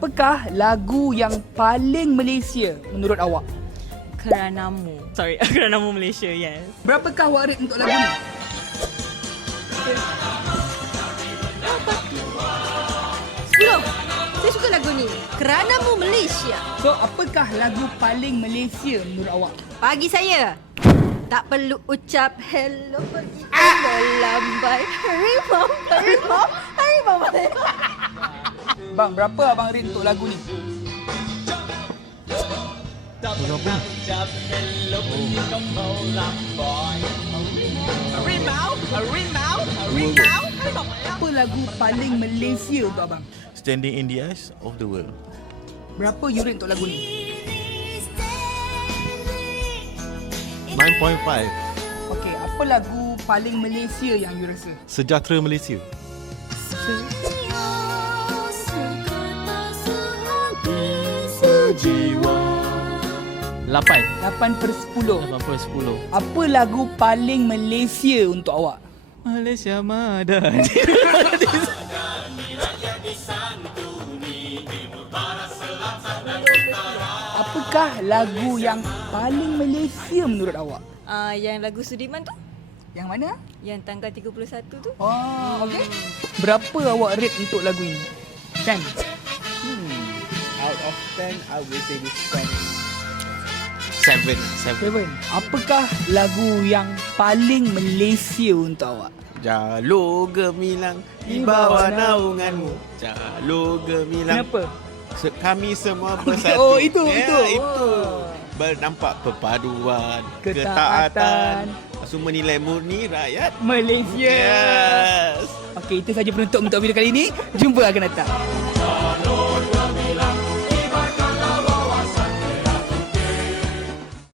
Apakah lagu yang paling Malaysia menurut awak? Keranamu. Sorry, Keranamu Malaysia, yes. Berapakah awak rate untuk lagu ni? Sepuluh. Saya suka lagu ni. Keranamu Malaysia. So, apakah lagu paling Malaysia menurut awak? Bagi saya, tak perlu ucap hello pergi hello lambai. Harimau, harimau, harimau. Bang, berapa abang rate untuk lagu ni? Apa lagu paling Malaysia untuk abang? Standing in the Eyes of the World. Berapa you rate untuk lagu ni? 9.5. Okey, apa lagu paling Malaysia yang you rasa? Sejahtera Malaysia. Sejiwa. 8 8/10. 8/10. Apa lagu paling Malaysia untuk awak? Malaysia Madani. Apakah lagu yang paling Malaysia menurut awak? Yang lagu Sudirman tu? Yang mana? Yang tanggal 31 tu? Oh, okey. Berapa awak rate untuk lagu ini? 10. Out of 10, I will say this 10. 7. 7. Apakah lagu yang paling Malaysia untuk awak? Jalur gemilang di bawah naunganmu. Jalur gemilang. Kenapa? Kami semua bersatu. Oh, itu. Itu. Bernampak perpaduan, ketaatan, semua nilai murni rakyat Malaysia. Yes. Okey, itu saja penutup untuk video kali ini. Jumpa akan datang.